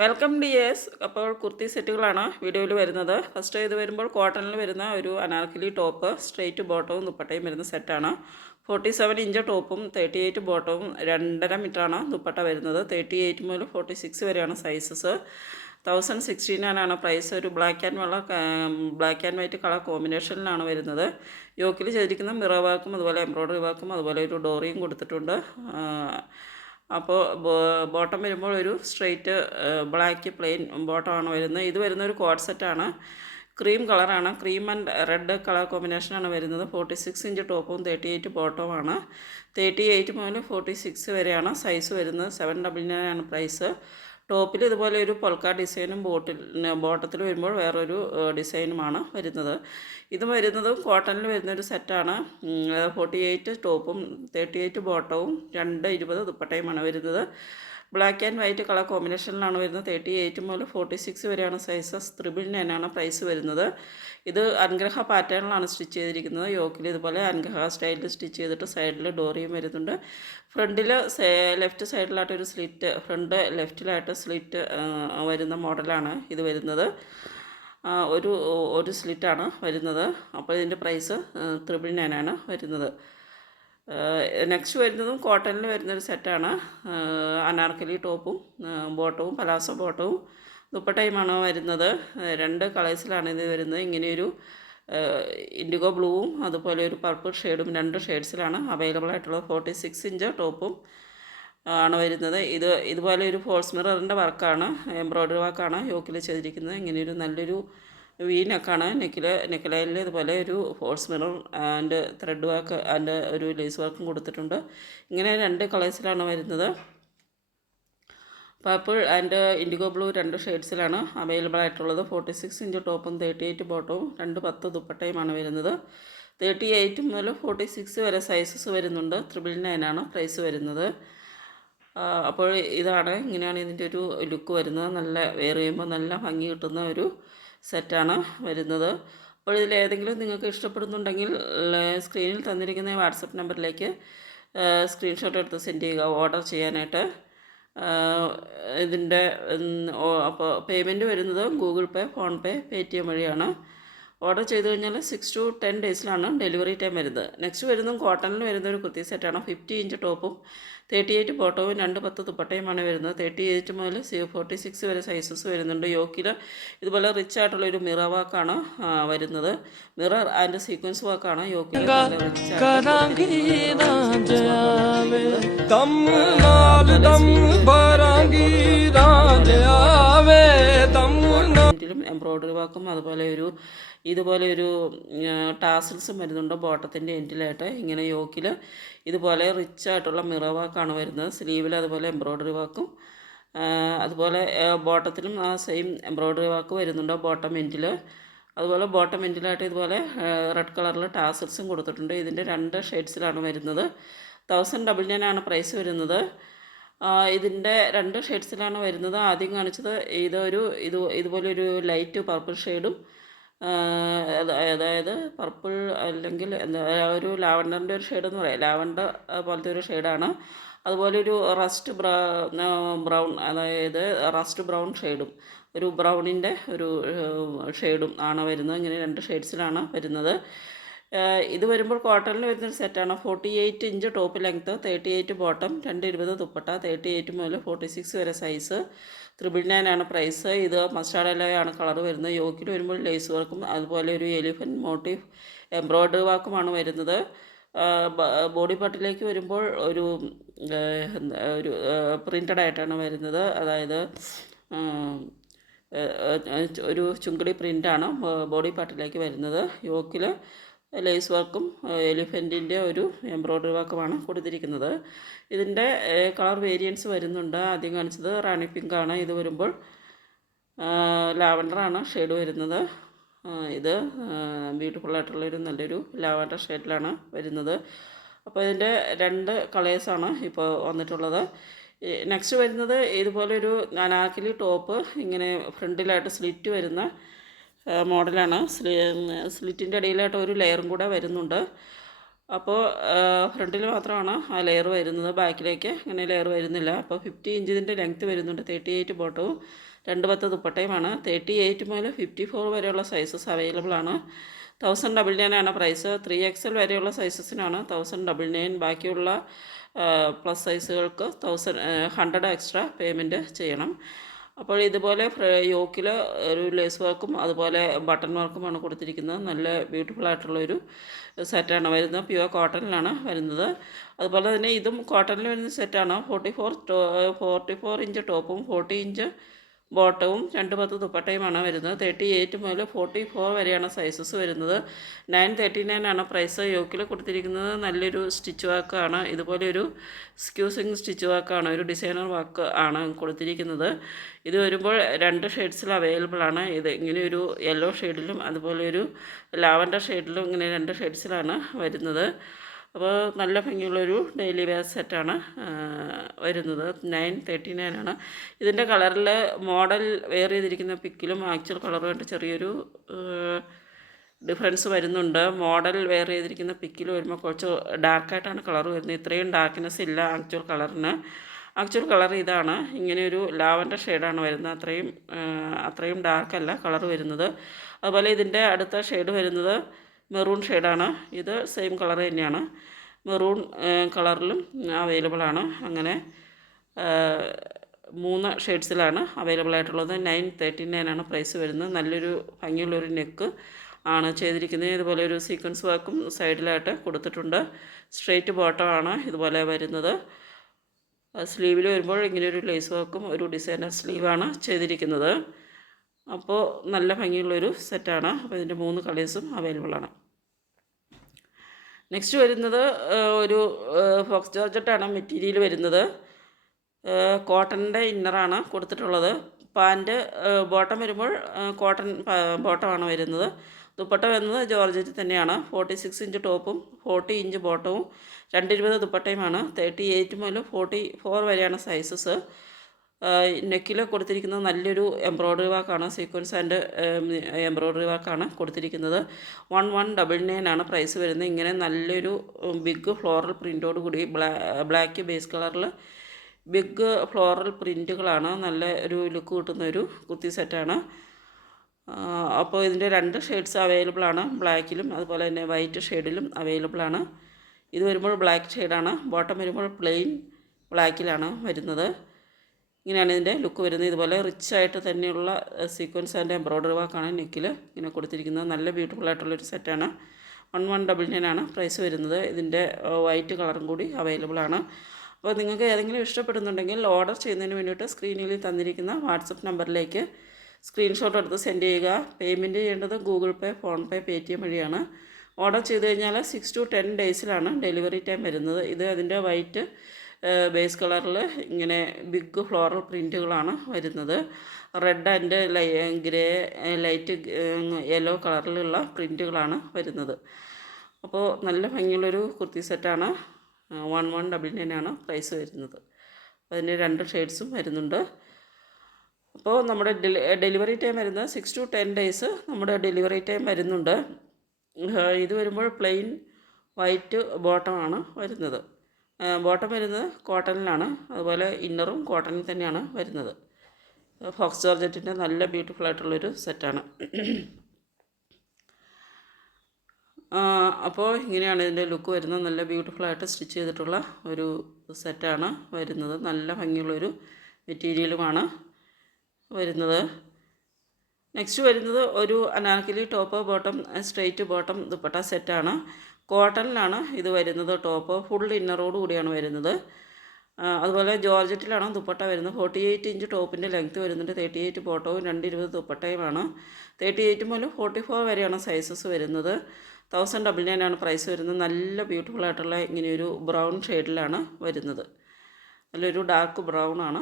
Welcome dears. അപ്പോൾ കുർത്തി സെറ്റുകളാണ് വീഡിയോയിൽ വരുന്നത്. ഫസ്റ്റ് ഇത് വരുമ്പോൾ കോട്ടണിൽ വരുന്ന ഒരു അനാർക്കലി ടോപ്പ്, സ്ട്രെയിറ്റ് ബോട്ടവും ദുപ്പട്ടയും വരുന്ന സെറ്റാണ്. 47 ഇഞ്ച് ടോപ്പും 38 ബോട്ടവും 2.5 മീറ്ററാണ് ദുപ്പട്ട വരുന്നത്. 38 മുതൽ 46 വരെയാണ് സൈസസ്. 1069 പ്രൈസ്. ഒരു ബ്ലാക്ക് ആൻഡ് വൈറ്റ് കളർ കോമ്പിനേഷനിലാണ് വരുന്നത്. യോക്കിൽ ചെയ്തിരിക്കുന്ന മിറർ വർക്കും അതുപോലെ എംബ്രോയ്ഡറി വർക്കും അതുപോലെ ഒരു ഡോറിയും കൊടുത്തിട്ടുണ്ട്. അപ്പോൾ ബോട്ടം വരുമ്പോൾ ഒരു സ്ട്രെയിറ്റ് ബ്ലാക്ക് പ്ലെയിൻ ബോട്ടമാണ് വരുന്നത്. ഇത് വരുന്ന ഒരു കോഡ് സെറ്റാണ്. ക്രീം കളറാണ്. ക്രീം ആൻഡ് റെഡ് കളർ കോമ്പിനേഷനാണ് വരുന്നത്. 46 ഇഞ്ച് ടോപ്പും 38 ബോട്ടവുമാണ്. 38 മുതൽ 46 വരെയാണ് സൈസ് വരുന്നത്. 799 ആണ് പ്രൈസ്. ടോപ്പിൽ ഇതുപോലെ ഒരു പൊൽക്ക ഡിസൈനും ബോട്ടത്തിൽ വരുമ്പോൾ വേറൊരു ഡിസൈനുമാണ് വരുന്നത്. ഇത് വരുന്നതും കോട്ടണിൽ വരുന്നൊരു സെറ്റാണ്. 48 ടോപ്പും 38 ബോട്ടവും 220 ദുപ്പട്ടയുമാണ് വരുന്നത്. ബ്ലാക്ക് ആൻഡ് വൈറ്റ് കളർ കോമ്പിനേഷനിലാണ് വരുന്നത്. 38 മുതൽ 46 വരെയാണ് സൈസസ്. 999 പ്രൈസ് വരുന്നത്. ഇത് അനുഗ്രഹ പാറ്റേണിലാണ് സ്റ്റിച്ച് ചെയ്തിരിക്കുന്നത്. യോക്കിൽ ഇതുപോലെ അനുഗ്രഹ സ്റ്റൈലിൽ സ്റ്റിച്ച് ചെയ്തിട്ട് സൈഡിൽ ഡോറിയും വരുന്നുണ്ട്. ഫ്രണ്ടിൽ ലെഫ്റ്റ് സൈഡിലായിട്ട് ഒരു സ്ലിറ്റ്, ഫ്രണ്ട് ലെഫ്റ്റിലായിട്ട് സ്ലിറ്റ് വരുന്ന മോഡലാണ് ഇത് വരുന്നത്. ഒരു സ്ലിറ്റാണ് വരുന്നത്. അപ്പോൾ ഇതിൻ്റെ പ്രൈസ് 999 വരുന്നത്. നെക്സ്റ്റ് വരുന്നതും കോട്ടണിൽ വരുന്നൊരു സെറ്റാണ്. അനാർക്കലി ടോപ്പും ബോട്ടവും പലാസോ ബോട്ടവും ദുപ്പട്ടയുമാണ് വരുന്നത്. 2 കളേഴ്സിലാണ് ഇത് വരുന്നത്. ഇങ്ങനെയൊരു ഇൻഡിഗോ ബ്ലൂവും അതുപോലെ ഒരു പർപ്പിൾ ഷെയ്ഡും 2 ഷെയ്ഡ്സിലാണ് അവൈലബിൾ ആയിട്ടുള്ളത്. 46 ഇഞ്ച് ടോപ്പും ആണ് വരുന്നത്. ഇതുപോലെ ഒരു ഫോൾസ് മിററിൻ്റെ വർക്കാണ്, എംബ്രോയ്ഡറി വർക്കാണ് യോക്കിൽ ചെയ്തിരിക്കുന്നത്. ഇങ്ങനെയൊരു നല്ലൊരു വി നെക്കാണ്. നെക്ക് ലൈനിൽ ഇതുപോലെ ഒരു false mirror and thread work and ഒരു ലേസ് വർക്കും കൊടുത്തിട്ടുണ്ട്. ഇങ്ങനെ 2 കളേഴ്സിലാണ് വരുന്നത്. പർപ്പിൾ ആൻഡ് ഇൻഡിഗോ ബ്ലൂ 2 ഷെയ്ഡ്സിലാണ് അവൈലബിൾ ആയിട്ടുള്ളത്. 46 ഇഞ്ച് ടോപ്പും 38 ബോട്ടവും 210 ദുപ്പട്ടയുമാണ് വരുന്നത്. 38 മുതൽ 46 വരെ സൈസസ് വരുന്നുണ്ട്. 999 പ്രൈസ് വരുന്നത്. അപ്പോൾ ഇങ്ങനെയാണ് ഇതിൻ്റെ ഒരു ലുക്ക് വരുന്നത്. നല്ല വെയർ ചെയ്യുമ്പോൾ നല്ല ഭംഗി കിട്ടുന്ന ഒരു സെറ്റാണ് വരുന്നത്. അപ്പോൾ ഇതിലേതെങ്കിലും നിങ്ങൾക്ക് ഇഷ്ടപ്പെടുന്നുണ്ടെങ്കിൽ സ്ക്രീനിൽ തന്നിരിക്കുന്ന വാട്സപ്പ് നമ്പറിലേക്ക് സ്ക്രീൻഷോട്ട് എടുത്ത് സെൻഡ് ചെയ്യുക ഓർഡർ ചെയ്യാനായിട്ട്. ഇതിൻ്റെ അപ്പോൾ പേയ്മെൻറ്റ് വരുന്നത് ഗൂഗിൾ പേ, ഫോൺപേ, പേടിഎം വഴിയാണ്. ഓർഡർ ചെയ്ത് കഴിഞ്ഞാൽ 6 to 10 ഡേയ്സിലാണ് ഡെലിവറി ടൈം വരുന്നത്. നെക്സ്റ്റ് വരുന്നതും കോട്ടണിൽ വരുന്ന ഒരു കുർത്തി സെറ്റാണ്. 50 ഇഞ്ച് ടോപ്പും 38 ബോട്ടവും 210 ദുപ്പട്ടയുമാണ് വരുന്നത്. 38 മുതൽ 46 വരെ സൈസസ് വരുന്നുണ്ട്. യോക്കിൽ ഇതുപോലെ റിച്ച് ആയിട്ടുള്ളൊരു മിറർ വർക്കാണ് വരുന്നത്. മിറർ ആൻഡ് സീക്വൻസ് വർക്കാണ് യോക്കിൽ റിച്ച് എംബ്രോയ്ഡറി വർക്കും ഇതുപോലെ ഒരു ടാസിൽസും വരുന്നുണ്ട് ബോട്ടത്തിൻ്റെ എൻഡിലായിട്ട്. ഇങ്ങനെ യോക്കിൽ ഇതുപോലെ റിച്ച് ആയിട്ടുള്ള മിറർ വർക്കാണ് വരുന്നത്. സ്ലീവിൽ അതുപോലെ എംബ്രോയ്ഡറി വർക്കും അതുപോലെ ബോട്ടത്തിലും ആ സെയിം എംബ്രോയ്ഡറി വർക്ക് വരുന്നുണ്ട് ബോട്ടം എൻഡിൽ. അതുപോലെ ബോട്ടം എൻഡിലായിട്ട് ഇതുപോലെ റെഡ് കളറിൽ ടാസിൽസും കൊടുത്തിട്ടുണ്ട്. ഇതിൻ്റെ 2 ഷെയ്ഡ്സിലാണ് വരുന്നത്. 1099 പ്രൈസ് വരുന്നത്. ഇതിൻ്റെ 2 ഷെയ്ഡ്സിലാണ് വരുന്നത്. ആദ്യം കാണിച്ചത് ഇതുപോലെ ഒരു ലൈറ്റ് പർപ്പിൾ ഷെയ്ഡും, അതായത് പർപ്പിൾ അല്ലെങ്കിൽ ഒരു ലാവണ്ടറിൻ്റെ ഒരു ഷെയ്ഡെന്ന് പറയാം. ലാവണ്ടർ പോലത്തെ ഒരു ഷെയ്ഡാണ്. അതുപോലെ ഒരു ബ്രൗൺ, അതായത് റസ്റ്റ് ബ്രൗൺ ഷെയ്ഡും ഒരു ബ്രൗണിൻ്റെ ഒരു ഷെയ്ഡും ആണ് വരുന്നത്. ഇങ്ങനെ 2 ഷെയ്ഡ്സിലാണ് വരുന്നത്. ഇത് വരുമ്പോൾ കോട്ടണിൽ വരുന്നൊരു സെറ്റാണ്. 48 inch top length, 38 bottom, 220 dupatta, 38 മുതൽ 46 വരെ സൈസ്. 999 പ്രൈസ്. ഇത് മസ്റ്റാർഡ് യെല്ലോയാണ് കളർ വരുന്നത്. യോക്കിൽ വരുമ്പോൾ ലേസ് വർക്കും അതുപോലെ ഒരു എലിഫൻറ്റ് മോട്ടീവ് എംബ്രോയ്ഡറി വർക്കുമാണ് വരുന്നത്. ബോഡി പാർട്ടിലേക്ക് വരുമ്പോൾ ഒരു പ്രിൻ്റഡ് ആയിട്ടാണ് വരുന്നത്. അതായത് ഒരു ചുങ്കിടി പ്രിൻ്റാണ് ബോഡി പാർട്ടിലേക്ക് വരുന്നത്. യോക്കിൽ ലേസ് വർക്കും എലിഫൻറ്റിൻ്റെ ഒരു എംബ്രോയ്ഡറി വർക്കുമാണ് കൊടുത്തിരിക്കുന്നത്. ഇതിൻ്റെ കളർ വേരിയൻസ് വരുന്നുണ്ട്. ആദ്യം കാണിച്ചത് റാണി പിങ്കാണ്. ഇത് വരുമ്പോൾ ലാവണ്ടറാണ് ഷെയ്ഡ് വരുന്നത്. ഇത് ബ്യൂട്ടിഫുള്ളായിട്ടുള്ളൊരു നല്ലൊരു ലാവണ്ടർ ഷെയ്ഡിലാണ് വരുന്നത്. അപ്പോൾ ഇതിൻ്റെ 2 കളേഴ്സാണ് ഇപ്പോൾ വന്നിട്ടുള്ളത്. നെക്സ്റ്റ് വരുന്നത് ഇതുപോലൊരു അനാർക്കലി ടോപ്പ്, ഇങ്ങനെ ഫ്രണ്ടിലായിട്ട് സ്ലിറ്റ് വരുന്ന മോഡലാണ്. സ്ലിറ്റിൻ്റെ ഇടയിലായിട്ട് ഒരു ലെയറും കൂടെ വരുന്നുണ്ട്. അപ്പോൾ ഫ്രണ്ടിൽ മാത്രമാണ് ആ ലെയർ വരുന്നത്, ബാക്കിലേക്ക് അങ്ങനെ ലെയർ വരുന്നില്ല. അപ്പോൾ 50 ഇഞ്ച് ഇതിൻ്റെ ലെങ്ത്ത് വരുന്നുണ്ട്. 38 ബോട്ടവും 2 ദുപ്പട്ടയുമാണ്. 38 മുതൽ 54 വരെയുള്ള സൈസസ് അവൈലബിൾ ആണ്. 1099 ആണ് പ്രൈസ്. 3XL വരെയുള്ള സൈസസിനാണ് 1099. ബാക്കിയുള്ള പ്ലസ് സൈസുകൾക്ക് 100 എക്സ്ട്രാ പേയ്മെൻറ്റ് ചെയ്യണം. അപ്പോൾ ഇതുപോലെ യോക്കിൽ ഒരു ലേസ് വർക്കും അതുപോലെ ബട്ടൺ വർക്കുമാണ് കൊടുത്തിരിക്കുന്നത്. നല്ല ബ്യൂട്ടിഫുൾ ആയിട്ടുള്ളൊരു സെറ്റാണ് വരുന്നത്. പ്യുവർ കോട്ടണിലാണ് വരുന്നത്. അതുപോലെ തന്നെ ഇതും കോട്ടണിൽ വരുന്ന സെറ്റാണ്. 44 ഇഞ്ച് ടോപ്പും 40 ഇഞ്ച് ബോട്ടവും 2 ദുപ്പട്ടയുമാണ് വരുന്നത്. 38 മുതൽ 44 വരെയാണ് സൈസസ് വരുന്നത്. 939 ആണ് പ്രൈസ്. യോക്കിൽ കൊടുത്തിരിക്കുന്നത് നല്ലൊരു സ്റ്റിച്ച് വർക്കാണ്. ഇതുപോലെ ഒരു സ്ക്യൂസിങ് സ്റ്റിച്ച് വർക്കാണ്, ഒരു ഡിസൈനർ വർക്ക് ആണ് കൊടുത്തിരിക്കുന്നത്. ഇത് വരുമ്പോൾ 2 ഷെയ്ഡ്സിൽ അവൈലബിൾ ആണ്. ഇത് ഇങ്ങനെ ഒരു യെല്ലോ ഷെയ്ഡിലും അതുപോലെ ഒരു ലാവൻഡർ ഷെയ്ഡിലും ഇങ്ങനെ 2 ഷെയ്ഡ്സിലാണ് വരുന്നത്. അപ്പോൾ നല്ല ഭംഗിയുള്ളൊരു ഡെയിലി വെയർ സെറ്റാണ് വരുന്നത്. 939 ആണ്. ഇതിൻ്റെ കളറിൽ മോഡൽ വെയർ ചെയ്തിരിക്കുന്ന പിക്കിലും ആക്ച്വൽ കളറുമായിട്ട് ചെറിയൊരു ഡിഫറൻസ് വരുന്നുണ്ട്. മോഡൽ വെയർ ചെയ്തിരിക്കുന്ന പിക്കിൽ വരുമ്പോൾ കുറച്ച് ഡാർക്കായിട്ടാണ് കളർ വരുന്നത്. ഇത്രയും ഡാർക്ക്നെസ് ഇല്ല ആക്ച്വൽ കളറിന്. ആക്ച്വൽ കളർ ഇതാണ്, ഇങ്ങനെയൊരു ലാവൻഡർ ഷെയ്ഡാണ് വരുന്നത്. അത്രയും ഡാർക്കല്ല കളർ വരുന്നത്. അതുപോലെ ഇതിൻ്റെ അടുത്ത ഷെയ്ഡ് വരുന്നത് മെറൂൺ ഷെയ്ഡാണ്. ഇത് സെയിം കളർ തന്നെയാണ്, മെറൂൺ കളറിലും അവൈലബിൾ ആണ്. അങ്ങനെ 3 ഷെയ്ഡ്സിലാണ് അവൈലബിൾ ആയിട്ടുള്ളത്. 939 ആണ് പ്രൈസ് വരുന്നത്. നല്ലൊരു ഭംഗിയുള്ളൊരു നെക്ക് ആണ് ചെയ്തിരിക്കുന്നത്. ഇതുപോലെ ഒരു സീക്വൻസ് വർക്കും സൈഡിലായിട്ട് കൊടുത്തിട്ടുണ്ട്. സ്ട്രെയിറ്റ് ബോട്ടമാണ് ഇതുപോലെ വരുന്നത്. സ്ലീവിൽ വരുമ്പോൾ ഇങ്ങനെയൊരു ലേസ് വർക്കും ഒരു ഡിസൈനർ സ്ലീവാണ് ചെയ്തിരിക്കുന്നത്. അപ്പോൾ നല്ല ഭംഗിയുള്ളൊരു സെറ്റാണ്. അപ്പോൾ ഇതിൻ്റെ 3 കളേഴ്സും അവൈലബിൾ ആണ്. നെക്സ്റ്റ് വരുന്നത് ഒരു ഫോക്സ് ജോർജറ്റാണ് മെറ്റീരിയൽ വരുന്നത്. കോട്ടണിൻ്റെ ഇന്നറാണ് കൊടുത്തിട്ടുള്ളത്. പാൻറ്റ് ബോട്ടം വരുമ്പോൾ കോട്ടൺ ബോട്ടമാണ് വരുന്നത്. ദുപ്പട്ട വരുന്നത് ജോർജറ്റ് തന്നെയാണ്. 46 ഇഞ്ച് ടോപ്പും 40 ഇഞ്ച് ബോട്ടവും 220 ദുപ്പട്ടയുമാണ്. 38 മുതൽ 44 വരെയാണ് സൈസസ്. നെക്കിൽ കൊടുത്തിരിക്കുന്നത് നല്ലൊരു എംബ്രോയ്ഡറി വർക്കാണ്, സീക്വൻസ് ആൻഡ് എംബ്രോയ്ഡറി വർക്കാണ് കൊടുത്തിരിക്കുന്നത്. 1199 ആണ് പ്രൈസ് വരുന്നത്. ഇങ്ങനെ നല്ലൊരു ബിഗ് ഫ്ലോറൽ പ്രിൻറ്റോട് കൂടി ബ്ലാക്ക് ബേസ് കളറിൽ ബിഗ് ഫ്ലോറൽ പ്രിൻറ്റുകളാണ്. നല്ല ഒരു ലുക്ക് കിട്ടുന്ന ഒരു കുർത്തി സെറ്റാണ്. അപ്പോൾ ഇതിൻ്റെ 2 ഷെയ്ഡ്സ് അവൈലബിൾ ആണ്. ബ്ലാക്കിലും അതുപോലെ തന്നെ വൈറ്റ് ഷെയ്ഡിലും അവൈലബിൾ ആണ്. ഇത് വരുമ്പോൾ ബ്ലാക്ക് ഷെയ്ഡാണ്. ബോട്ടം വരുമ്പോൾ പ്ലെയിൻ ബ്ലാക്കിലാണ് വരുന്നത്. ഇങ്ങനെയാണ് ഇതിൻ്റെ ലുക്ക് വരുന്നത്. ഇതുപോലെ റിച്ച് ആയിട്ട് തന്നെയുള്ള സീക്വൻസ് ആൻഡ് എംബ്രോയ്ഡറി വർക്കാണ് നെക്കിൽ ഇങ്ങനെ കൊടുത്തിരിക്കുന്നത്. നല്ല ബ്യൂട്ടിഫുൾ ആയിട്ടുള്ളൊരു സെറ്റാണ്. 1199 ആണ് പ്രൈസ് വരുന്നത്. ഇതിൻ്റെ വൈറ്റ് കളറും കൂടി അവൈലബിൾ ആണ്. അപ്പോൾ നിങ്ങൾക്ക് ഏതെങ്കിലും ഇഷ്ടപ്പെടുന്നുണ്ടെങ്കിൽ ഓർഡർ ചെയ്യുന്നതിന് വേണ്ടിയിട്ട് സ്ക്രീനിൽ തന്നിരിക്കുന്ന വാട്സപ്പ് നമ്പറിലേക്ക് സ്ക്രീൻഷോട്ട് എടുത്ത് സെൻഡ് ചെയ്യുക. പേയ്മെൻറ്റ് ചെയ്യേണ്ടത് ഗൂഗിൾ പേ, ഫോൺപേ, പേടിഎം വഴിയാണ്. ഓർഡർ ചെയ്ത് കഴിഞ്ഞാൽ 6 to 10 ഡേയ്സിലാണ് ഡെലിവറി ടൈം വരുന്നത്. ഇത് അതിൻ്റെ വൈറ്റ് ബേസ് കളറിൽ ഇങ്ങനെ ബിഗ് ഫ്ലോറൽ പ്രിൻറ്റുകളാണ് വരുന്നത്. Red and grey light yellow കളറിലുള്ള പ്രിൻറ്റുകളാണ് വരുന്നത്. അപ്പോൾ നല്ല ഭംഗിയുള്ളൊരു കുർത്തി സെറ്റാണ്. 1199 ആണ് പ്രൈസ് വരുന്നത്. അതിൻ്റെ 2 ഷെയ്ഡ്സും വരുന്നുണ്ട്. അപ്പോൾ നമ്മുടെ ഡെലിവറി ടൈം വരുന്നത് 6 to 10 ഡേയ്സ് നമ്മുടെ ഡെലിവറി ടൈം വരുന്നുണ്ട്. ഇത് വരുമ്പോൾ പ്ലെയിൻ വൈറ്റ് ബോട്ടമാണ് വരുന്നത്. ബോട്ടം വരുന്നത് കോട്ടണിലാണ്. അതുപോലെ ഇന്നറും കോട്ടണിൽ തന്നെയാണ് വരുന്നത്. ഫോക്സ് ജോർജറ്റിൻ്റെ നല്ല ബ്യൂട്ടിഫുൾ ആയിട്ടുള്ളൊരു സെറ്റാണ്. അപ്പോൾ ഇങ്ങനെയാണ് ഇതിൻ്റെ ലുക്ക് വരുന്നത്. നല്ല ബ്യൂട്ടിഫുള്ളായിട്ട് സ്റ്റിച്ച് ചെയ്തിട്ടുള്ള ഒരു സെറ്റാണ് വരുന്നത്. നല്ല ഭംഗിയുള്ളൊരു മെറ്റീരിയലുമാണ് വരുന്നത്. നെക്സ്റ്റ് വരുന്നത് ഒരു Anarkali top bottom straight bottom dupatta സെറ്റാണ്. കോട്ടണിലാണ് ഇത് വരുന്നത്. ടോപ്പ് ഫുൾ ഇന്നറോട് കൂടിയാണ് വരുന്നത്. അതുപോലെ ജോർജറ്റിലാണ് ദുപ്പട്ട വരുന്നത്. 48 ഇഞ്ച് ടോപ്പിൻ്റെ ലെങ്ത്ത് വരുന്നുണ്ട്. 38 ബോട്ടവും 220 ദുപ്പട്ടയുമാണ്. 38 മുതൽ 44 വരെയാണ് സൈസസ് വരുന്നത്. 1099 ആണ് പ്രൈസ് വരുന്നത്. നല്ല ബ്യൂട്ടിഫുൾ ആയിട്ടുള്ള ഇങ്ങനെയൊരു ബ്രൗൺ ഷെയ്ഡിലാണ് വരുന്നത്. നല്ലൊരു ഡാർക്ക് ബ്രൗൺ ആണ്.